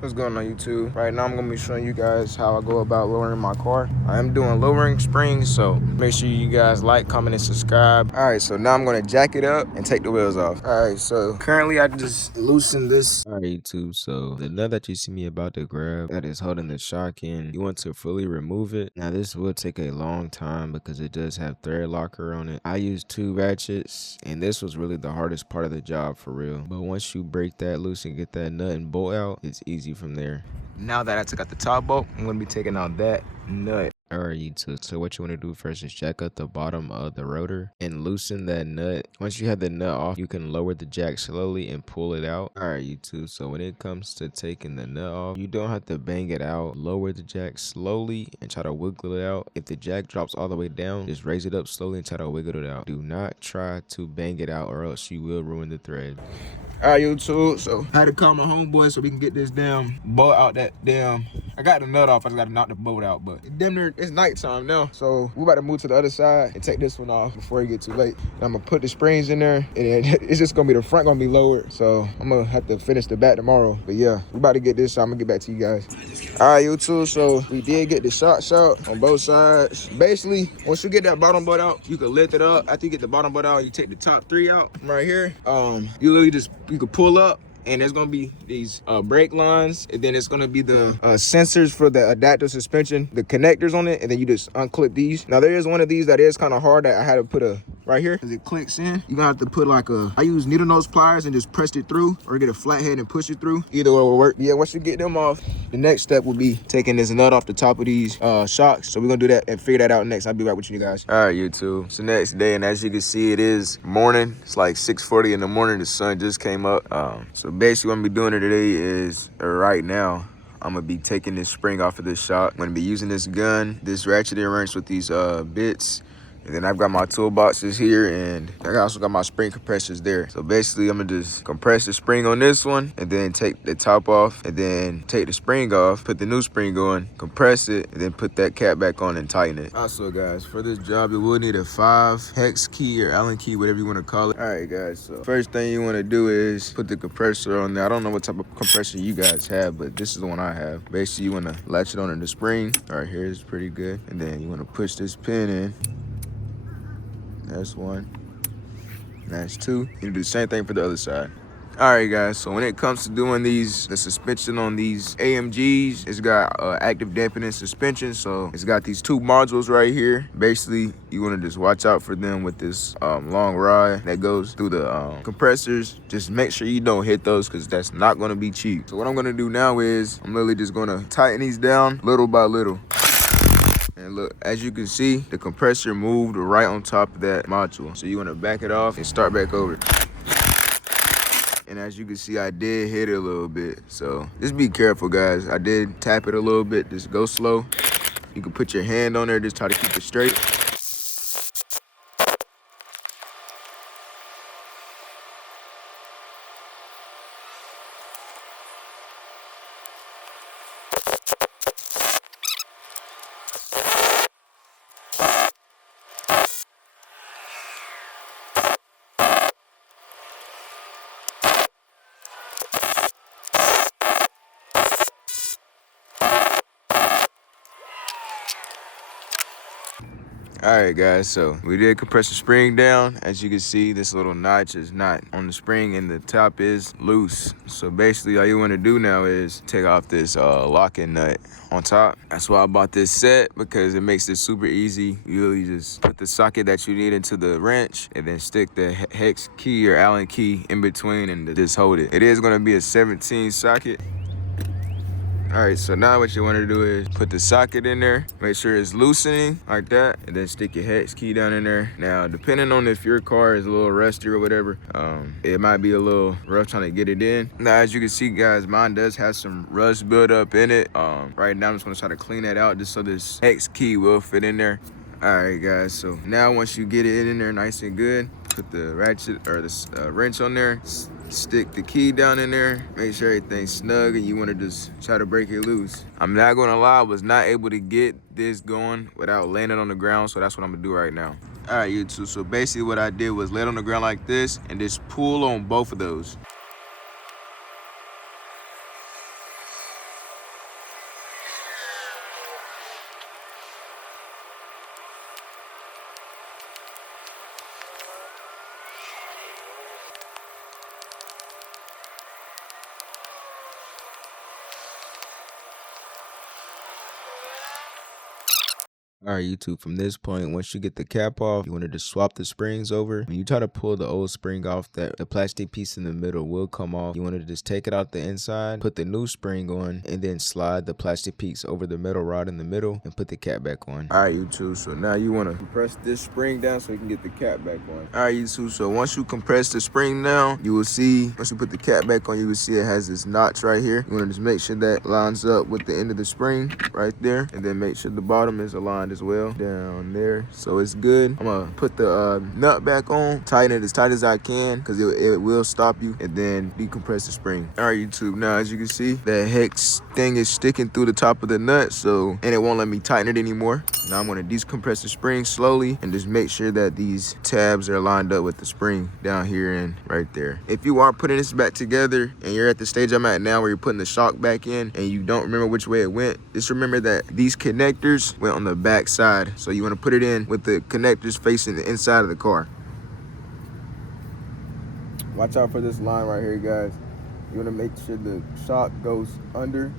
What's going on, YouTube? Right now I'm gonna be showing you guys how I go about lowering my car. I am doing lowering springs, so make sure you guys like, comment, and subscribe. All right, so now I'm gonna jack it up and take the wheels off. All right, so currently I just loosen this. All right, YouTube, so the nut that you see me about to grab that is holding the shock in, you want to fully remove it. Now this will take a long time because it does have thread locker on it. I used 2 ratchets and this was really the hardest part of the job for real. But once you break that loose and get that nut and bolt out, it's easy from there. Now that I took out the top bolt, I'm gonna be taking out that nut. Alright, YouTube, so what you want to do first is jack up the bottom of the rotor and loosen that nut. Once you have the nut off, you can lower the jack slowly and pull it out. Alright, YouTube, so when it comes to taking the nut off, you don't have to bang it out. Lower the jack slowly and try to wiggle it out. If the jack drops all the way down, just raise it up slowly and try to wiggle it out. Do not try to bang it out or else you will ruin the thread. All right, YouTube, so I had to call my homeboy so we can get this damn bolt out that damn, I got the nut off, I just gotta knock the bolt out, but damn near, it's nighttime now. So we about to move to the other side and take this one off before it get too late. And I'm gonna put the springs in there and it's just gonna be, the front gonna be lowered. So I'm gonna have to finish the back tomorrow. But yeah, we about to get this, so I'm gonna get back to you guys. All right, YouTube, so we did get the shocks out on both sides. Basically, once you get that bottom bolt out, you can lift it up. After you get the bottom bolt out, you take the top 3 out right here. You literally just, you can pull up and there's gonna be these brake lines, and then it's gonna be the sensors for the adaptive suspension, the connectors on it, and then you just unclip these. Now there is one of these that is kind of hard that I had to put a right here as it clicks in. You're gonna have to put like I use needle nose pliers and just press it through, or get a flathead and push it through. Either way will work. Yeah, once you get them off, the next step will be taking this nut off the top of these shocks. So we're gonna do that and figure that out next. I'll be right with you guys. All right, YouTube, it's the next day, and as you can see, it is morning. It's like 6:40 in the morning. The sun just came up. So basically what I'm gonna be doing today is, right now, I'm gonna be taking this spring off of this shock. I'm gonna be using this gun, this ratcheting wrench with these bits. And then I've got my toolboxes here, and I also got my spring compressors there. So basically, I'm gonna just compress the spring on this one, and then take the top off, and then take the spring off, put the new spring on, compress it, and then put that cap back on and tighten it. Also, guys, for this job, you will need a 5 hex key or Allen key, whatever you wanna call it. All right, guys, so first thing you wanna do is put the compressor on there. I don't know what type of compressor you guys have, but this is the one I have. Basically, you wanna latch it on the spring. All right, here's pretty good. And then you wanna push this pin in. That's 1. That's 2. You do the same thing for the other side. All right, guys, so when it comes to doing the suspension on these AMGs, it's got active dampening suspension. So it's got these 2 modules right here. Basically, you want to just watch out for them with this long rod that goes through the compressors. Just make sure you don't hit those, because that's not going to be cheap. So what I'm going to do now is I'm literally just going to tighten these down little by little. And look, as you can see, the compressor moved right on top of that module. So you want to back it off and start back over. And as you can see, I did hit it a little bit. So just be careful, guys. I did tap it a little bit. Just go slow. You can put your hand on there, just try to keep it straight. All right, guys, so we did compress the spring down. As you can see, this little notch is not on the spring and the top is loose. So basically all you want to do now is take off this locking nut on top. That's why I bought this set, because it makes it super easy. You really just put the socket that you need into the wrench and then stick the hex key or Allen key in between and just hold it. It is going to be a 17 socket. All right, so now what you want to do is put the socket in there, make sure it's loosening like that, and then stick your hex key down in there. Now, depending on if your car is a little rusty or whatever, it might be a little rough trying to get it in. Now, as you can see, guys, mine does have some rust built up in it. Right now, I'm just gonna try to clean that out just so this hex key will fit in there. All right, guys, so now once you get it in there nice and good, put the ratchet or the wrench on there, stick the key down in there, make sure everything's snug, and you want to just try to break it loose. I'm not gonna lie, I was not able to get this going without laying it on the ground, so that's what I'm gonna do right now. All right, YouTube, so basically what I did was lay it on the ground like this and just pull on both of those. Alright, YouTube, from this point, once you get the cap off, you want to just swap the springs over. When you try to pull the old spring off, that the plastic piece in the middle will come off. You want to just take it out the inside, put the new spring on, and then slide the plastic piece over the metal rod in the middle and put the cap back on. Alright, YouTube, so now you want to compress this spring down so you can get the cap back on. Alright, YouTube, so once you compress the spring down, you will see, once you put the cap back on, you will see it has this notch right here. You want to just make sure that lines up with the end of the spring right there, and then make sure the bottom is aligned as well down there, so it's good. I'm gonna put the nut back on, tighten it as tight as I can because it will stop you, and then decompress the spring. All right, YouTube, now as you can see, that hex thing is sticking through the top of the nut, so, and it won't let me tighten it anymore. Now I'm gonna decompress the spring slowly and just make sure that these tabs are lined up with the spring down here and right there. If you are putting this back together and you're at the stage I'm at now where you're putting the shock back in and you don't remember which way it went, just remember that these connectors went on the back side, so you want to put it in with the connectors facing the inside of the car. Watch out for this line right here, guys. You want to make sure the shock goes under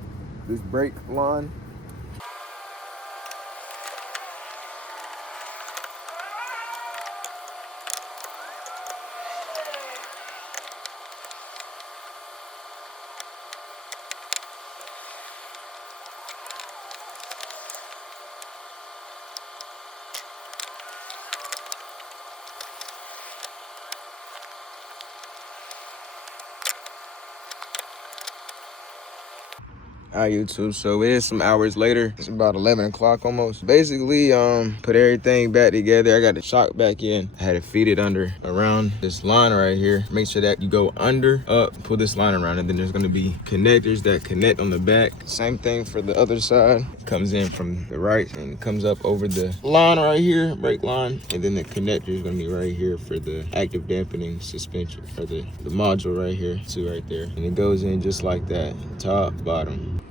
this brake line. Alright, YouTube, so it is some hours later. It's about 11 o'clock almost. Basically, put everything back together. I got the shock back in. I had to feed it under around this line right here. Make sure that you go under, up, pull this line around, and then there's gonna be connectors that connect on the back. Same thing for the other side. Comes in from the right and comes up over the line right here, brake line. And then the connector is gonna be right here for the active dampening suspension, or the module right here, too, right there. And it goes in just like that, top, bottom.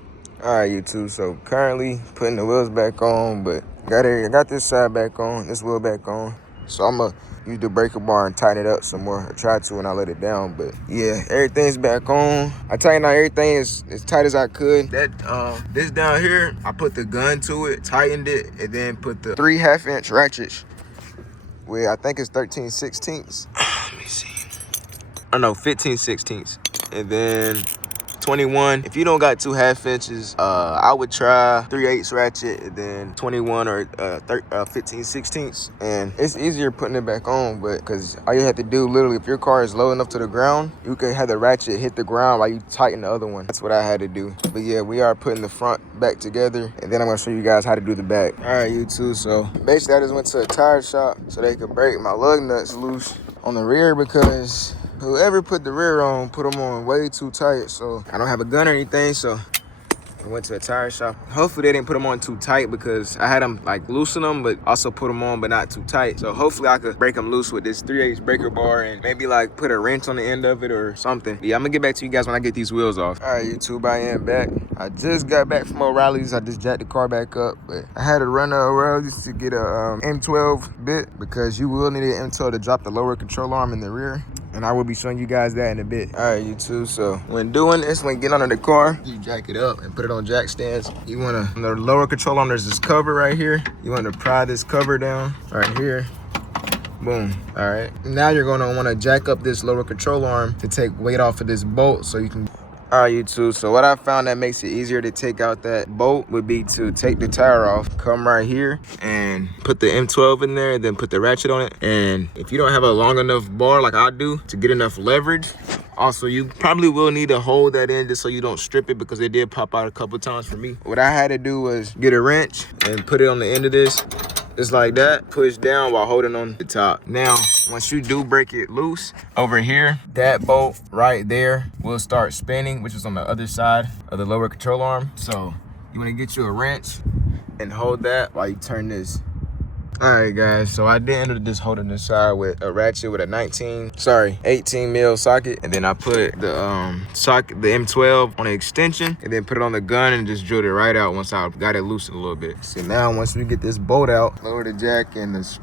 All right, YouTube, so currently putting the wheels back on, but I got this side back on, this wheel back on. So I'm gonna use the breaker bar and tighten it up some more. I tried to when I let it down, but yeah, everything's back on. I tightened out everything as tight as I could. That this down here, I put the gun to it, tightened it, and then put the 3 1/2-inch ratchets with, I think it's 13/16. Let me see. I know, 15/16. And then 21. If you don't got 2 1/2 inches, I would try 3/8 ratchet, and then 21 or 15/16. And it's easier putting it back on, but because all you have to do, literally, if your car is low enough to the ground, you can have the ratchet hit the ground while you tighten the other one. That's what I had to do. But yeah, we are putting the front back together, and then I'm gonna show you guys how to do the back. All right, YouTube, so basically I just went to a tire shop so they could break my lug nuts loose on the rear, because whoever put the rear on put them on way too tight. So I don't have a gun or anything, so I went to a tire shop. Hopefully they didn't put them on too tight, because I had them like loosen them, but also put them on but not too tight. So hopefully I could break them loose with this 3/8 breaker bar and maybe like put a wrench on the end of it or something. But yeah, I'm gonna get back to you guys when I get these wheels off. All right, YouTube, I am back. I just got back from O'Reilly's. I just jacked the car back up, but I had to run to O'Reilly's to get a M12 bit, because you will need an M12 to drop the lower control arm in the rear. And I will be showing you guys that in a bit. All right, YouTube, so when doing this, when getting under the car, you jack it up and put it on jack stands. You wanna, the lower control arm, there's this cover right here. You wanna pry this cover down right here. Boom. All right, now you're gonna wanna jack up this lower control arm to take weight off of this bolt so you can. All right, YouTube, so what I found that makes it easier to take out that bolt would be to take the tire off, come right here and put the M12 in there, then put the ratchet on it. And if you don't have a long enough bar like I do to get enough leverage, also you probably will need to hold that in just so you don't strip it, because it did pop out a couple times for me. What I had to do was get a wrench and put it on the end of this, just like that, push down while holding on the top. Now, once you do break it loose over here, that bolt right there will start spinning, which is on the other side of the lower control arm. So you want to get you a wrench and hold that while you turn this. All right, guys, so I did end up just holding this side with a ratchet with a 18 mil socket, and then I put the socket, the M12 on the extension, and then put it on the gun and just drilled it right out once I got it loosened a little bit. So now once we get this bolt out, lower the jack, and this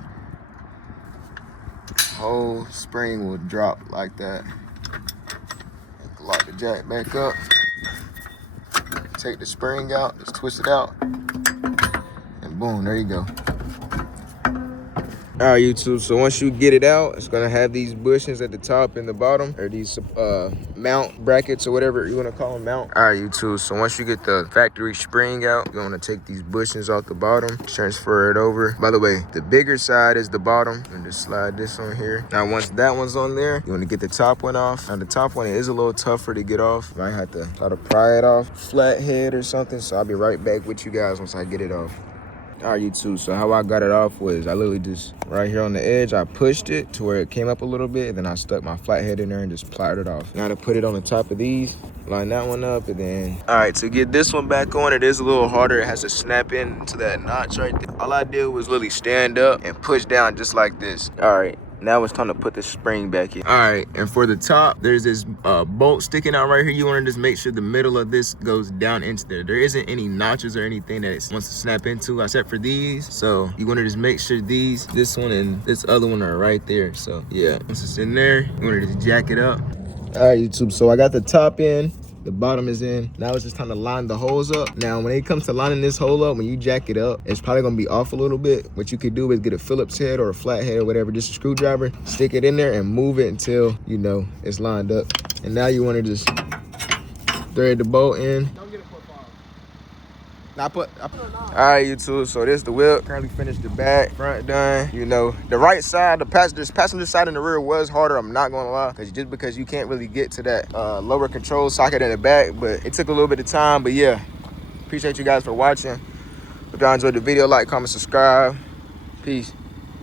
whole spring will drop like that. Lock the jack back up, take the spring out, just twist it out, and Boom, there you go. All right, YouTube, so once you get it out, it's gonna have these bushings at the top and the bottom, or these mount brackets or whatever you wanna call them, mount. All right, YouTube, so once you get the factory spring out, you're gonna take these bushings off the bottom, transfer it over. By the way, the bigger side is the bottom, and just slide this on here. Now, once that one's on there, you wanna get the top one off. Now, the top one is a little tougher to get off. Might have to try to pry it off, flathead or something, so I'll be right back with you guys once I get it off. All right, YouTube, so how I got it off was I literally just, right here on the edge, I pushed it to where it came up a little bit, and then I stuck my flathead in there and just plied it off. Now to put it on the top of these, line that one up, and then, all right, to get this one back on, it is a little harder. It has to snap into that notch right there. All I did was literally stand up and push down just like this. All right. Now it's time to put the spring back in. All right, and for the top, there's this bolt sticking out right here. You wanna just make sure the middle of this goes down into there. There isn't any notches or anything that it wants to snap into, except for these. So you wanna just make sure these, this one and this other one are right there. So yeah, once it's in there, you wanna just jack it up. All right, YouTube, so I got the top in. The bottom is in. Now it's just time to line the holes up. Now, when it comes to lining this hole up, when you jack it up, it's probably gonna be off a little bit. What you could do is get a Phillips head or a flat head or whatever, just a screwdriver, stick it in there and move it until, you know, it's lined up. And now you wanna just thread the bolt in. Don't get it put on. All right, YouTube, so this is the whip. Currently finished the back, front done. You know, the right side, the passenger side and the rear was harder, I'm not gonna lie, because you can't really get to that lower control socket in the back, but it took a little bit of time. But yeah, appreciate you guys for watching. If y'all enjoyed the video, like, comment, subscribe. Peace.